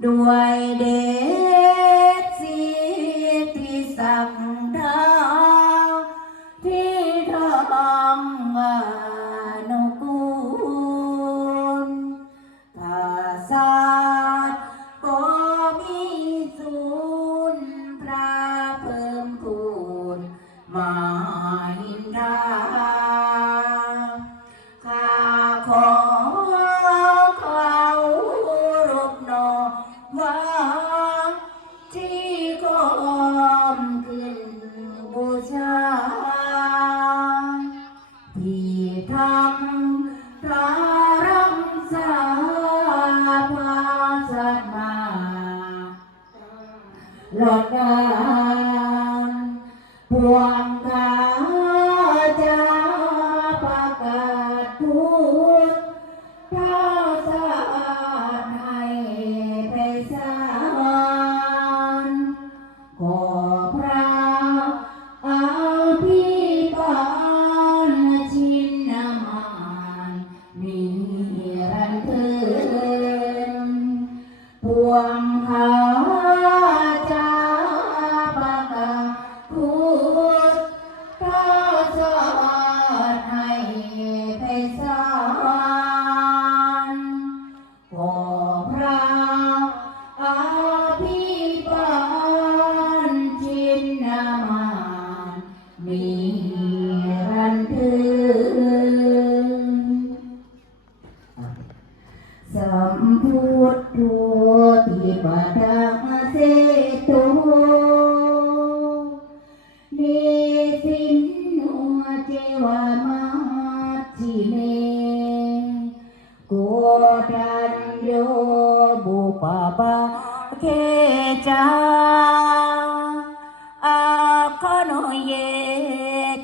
đuổi đến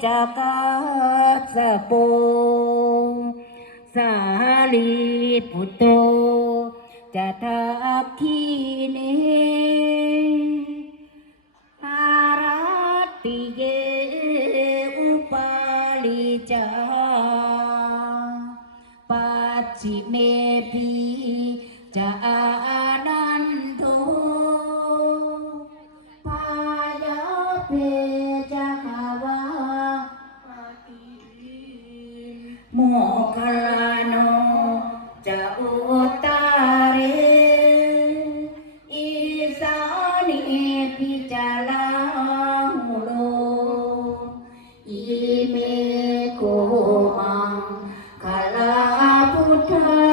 จกัสโปสาลีปุตโตจะทาทีนีอาราติเยอุปาลิจา โมคลาโนจะอุตาเรอิสานิพิจารณ์โลอิเมโกมังคลาพุทธา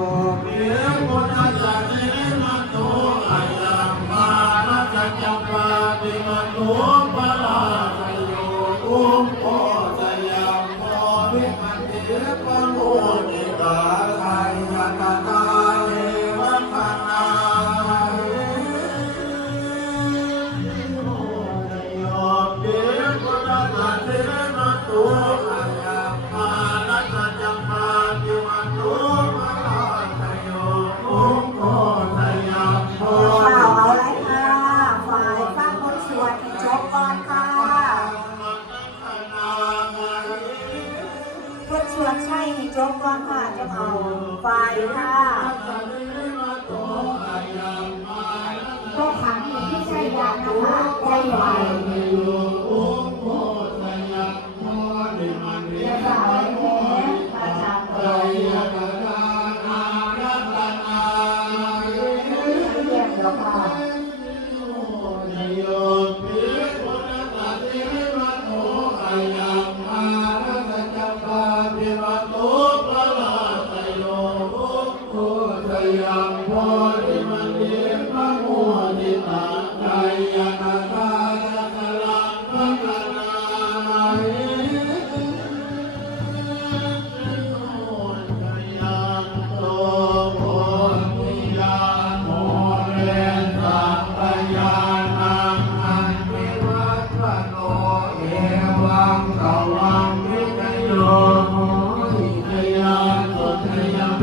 Yeah.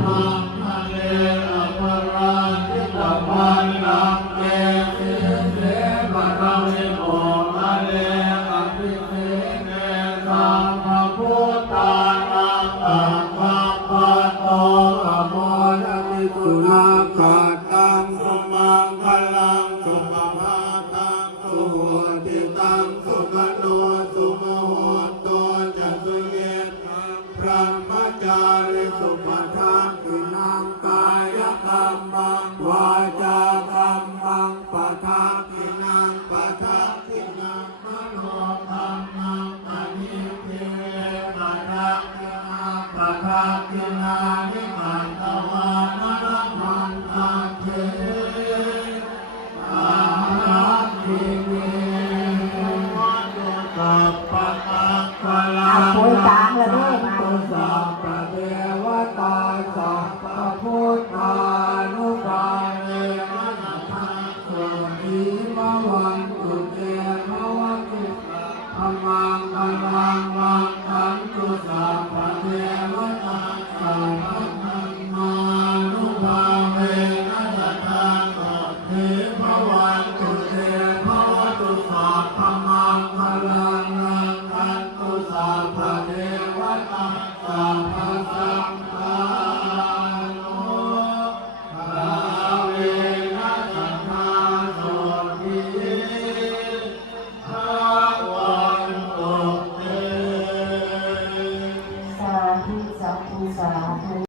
Bye. ta quang quang quang